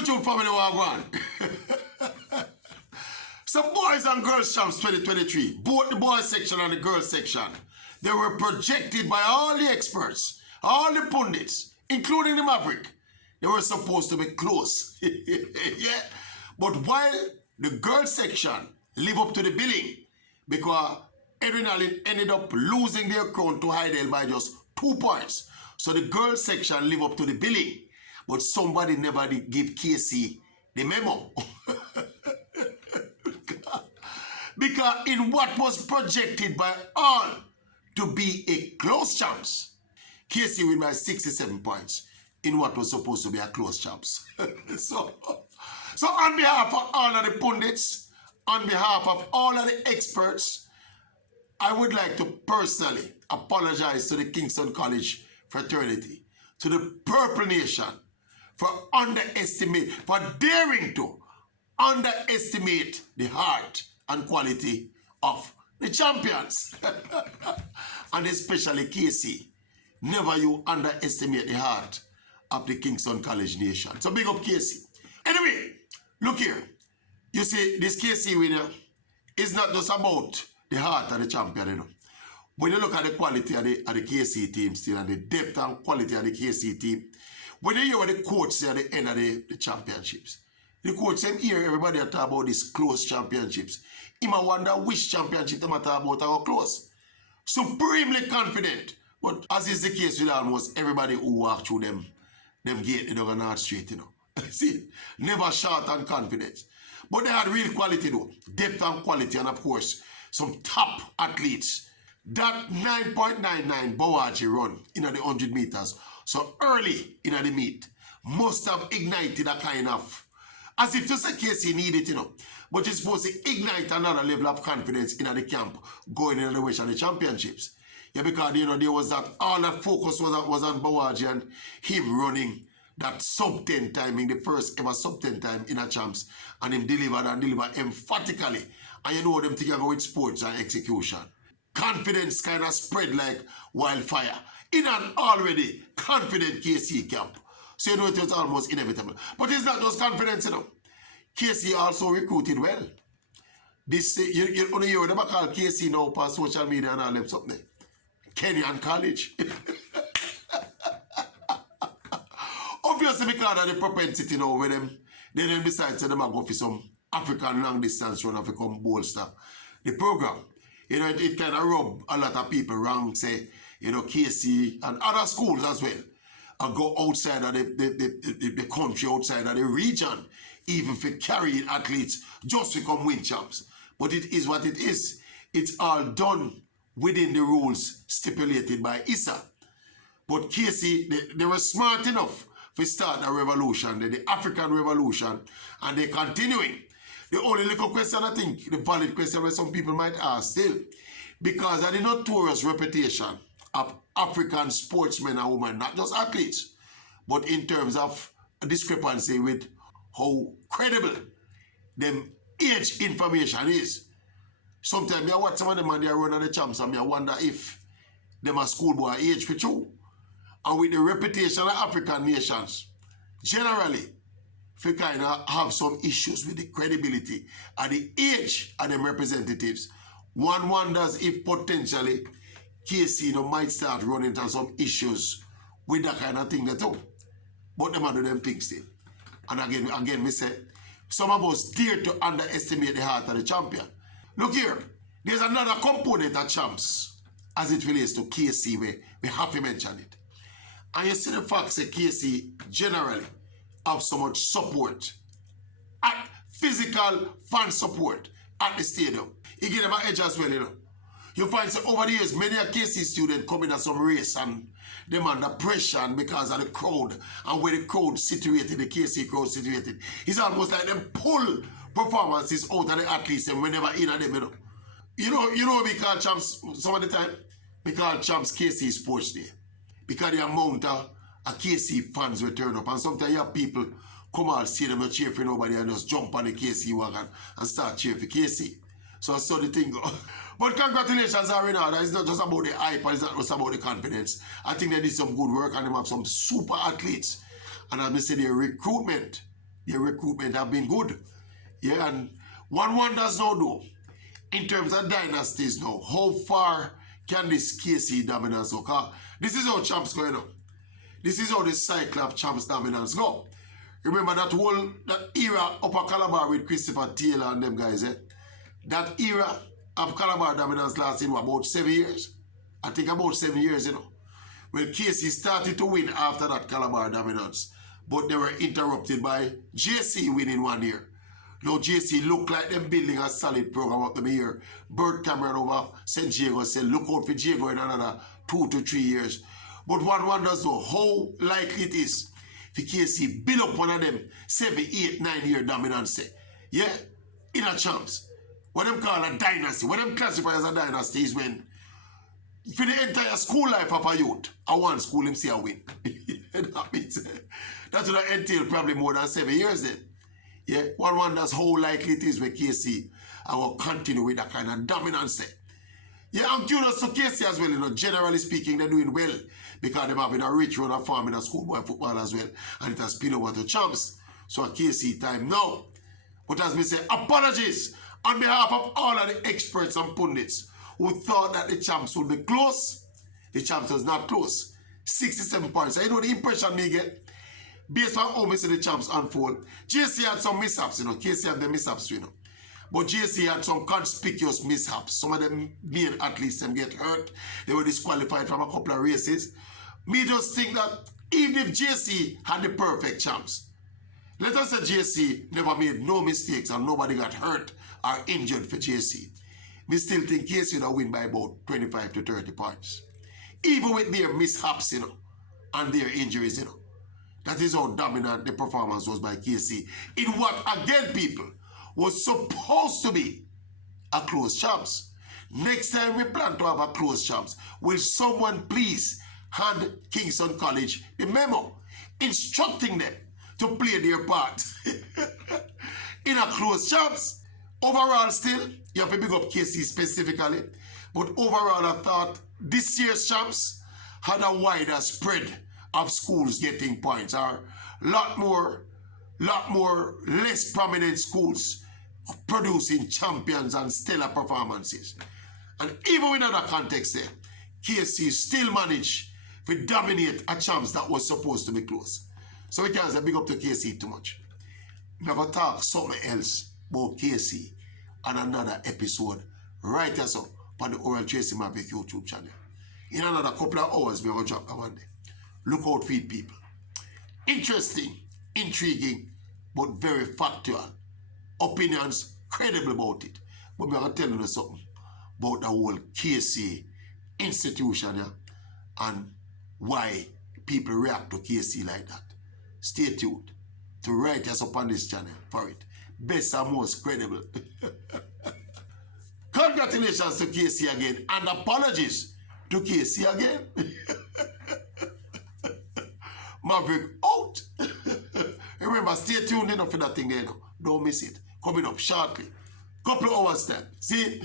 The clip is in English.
YouTube family wagwan. So boys and girls champs 2023, both the boys section and the girls section, they were projected by all the experts, all the pundits, including the Maverick. They were supposed to be close. Yeah. But while the girls section live up to the billing, because Edwin Allen ended up losing their crown to Heidel by just 2 points. So the girls section live up to the billing. But somebody never did give KC the memo. Because in what was projected by all to be a close champs, KC win by 67 points in what was supposed to be a close champs. So on behalf of all of the pundits, on behalf of all of the experts, I would like to personally apologize to the Kingston College fraternity, to the Purple Nation, for daring to underestimate the heart and quality of the champions. And especially KC. Never you underestimate the heart of the Kingston College Nation. So big up KC. Anyway, look here. You see, this KC winner is not just about the heart of the champion, you know. When you look at the quality of the KC team still, and the depth and quality of the KC team, when you hear what the coach say at the end of the championships, the coach said here, everybody talk about these close championships. He might wonder which championship they might talk about are close. Supremely confident. But as is the case with almost everybody who walk through them gate, they don't North Street, you know. See, never short and confidence. But they had real quality though. Depth and quality, and of course, some top athletes. That 9.99 Bawaji run in the 100 meters, so early in the meet, must have ignited a kind of, as if to say KC need it, you know. But it's supposed to ignite another level of confidence in the camp going in the direction of the championships. Yeah, because, you know, there was that, all that focus was on Bawaji and him running that sub-10 timing, the first ever sub-10 time in a champs, and him delivered emphatically. And you know them together with sports and execution. Confidence kind of spread like wildfire in an already confident KC camp. So you know it was almost inevitable. But it's not just confidence, you know. KC also recruited well. This you only hear them call KC now on social media and all them something. Kenyan College. Obviously because of the propensity now with them, they then decide to them go for some African long distance run and become bolster the program. You know, it kind of rub a lot of people wrong, say, you know, KC and other schools as well, and go outside of the country, outside of the region, even for carrying athletes just to become win champs. But it is what it is. It's all done within the rules stipulated by ISA. But KC, they were smart enough to start a revolution, the African revolution, and they're continuing. The only little question, I think, the valid question that some people might ask still, because of the notorious reputation of African sportsmen and women, not just athletes, but in terms of a discrepancy with how credible them age information is. Sometimes I watch some of them and they run on the champs and I wonder if them a schoolboy age for true. And with the reputation of African nations, generally, we kind of have some issues with the credibility and the age of them representatives. One wonders if potentially KC might start running into some issues with that kind of thing they do. But them do them things still. And again, me say, some of us dare to underestimate the heart of the champion. Look here, there's another component of champs as it relates to KC where we have to mention it. And you see the fact that KC generally have so much support, physical fan support at the stadium. You give them an edge as well, you know. You find that over the years, many a KC students come in at some race and them under pressure and because of the crowd and where the crowd situated, the KC crowd situated. It's almost like them pull performances out of the athletes and whenever in at them, you know. You know we call champs some of the time? We call champs KC Sports Day. Because the amount of KC fans will turn up. And sometimes you have people come out, see them cheer for nobody and just jump on the KC wagon and start cheering for KC. So the thing go. But congratulations, Arena. It's not just about the hype, it's not just about the confidence. I think they did some good work and they have some super athletes. And as I say, their recruitment their recruitment have been good. Yeah, and one wonders now though, in terms of dynasties now, how far can this KC dominance go? This is how champs going on. This is how the cycle of champs dominance go. Remember that era Upper Calabar with Christopher Taylor and them guys, eh? That era of Calabar dominance lasted about 7 years. I think about 7 years, you know. Well, KC started to win after that Calabar dominance, but they were interrupted by JC winning 1 year. Now JC look like them building a solid program up them here. Bert Cameron over St. Diego said, look out for Diego in another 2 to 3 years. But one wonders though, how likely it is for KC build up one of them 7, 8, 9 year dominance. Yeah? In a champs. What them call a dynasty. What them classify as a dynasty is when for the entire school life of a youth, a one school him see a win. That means that would entail probably more than 7 years then. Yeah, one wonders how likely it is with KC I will continue with that kind of dominance. Yeah, I'm curious to KC as well, you know, generally speaking, they're doing well because they're having a rich run of farm in a schoolboy football as well, and it has spilled over to champs. So a KC time now. But as me say, apologies on behalf of all of the experts and pundits who thought that the champs would be close. The champs was not close. 67 points. So you know the impression me get? Based on how we see the champs unfold, JC had some mishaps, you know. KC had the mishaps, you know. But JC had some conspicuous mishaps. Some of them being athletes them get hurt. They were disqualified from a couple of races. Me just think that even if JC had the perfect champs, let us say JC never made no mistakes and nobody got hurt or injured for JC. Me still think KC would win by about 25 to 30 points. Even with their mishaps, you know, and their injuries, you know. That is how dominant the performance was by KC in what, again, people, was supposed to be a close champs. Next time we plan to have a close champs, will someone please hand Kingston College the memo instructing them to play their part in a close champs? Overall, still, you have to big up KC specifically, but overall, I thought this year's champs had a wider spread of schools getting points, or lot more less prominent schools producing champions and stellar performances. And even in other context there, KC still managed to dominate a champs that was supposed to be close. So we can't say big up to KC too much. Never talk something else about KC on another episode right here so on the Oral Tracy Mavic YouTube channel. In another couple of hours, we're going to drop that one day. Look out for it, people. Interesting, intriguing, but very factual. Opinions credible about it. But we're going to tell you something about the whole KC institution, yeah, and why people react to KC like that. Stay tuned to write us up on this channel for it. Best and most credible. Congratulations to KC again, and apologies to KC again. Maverick out. Remember, stay tuned enough for that thing there now. Don't miss it. Coming up shortly. Couple of hours time. See?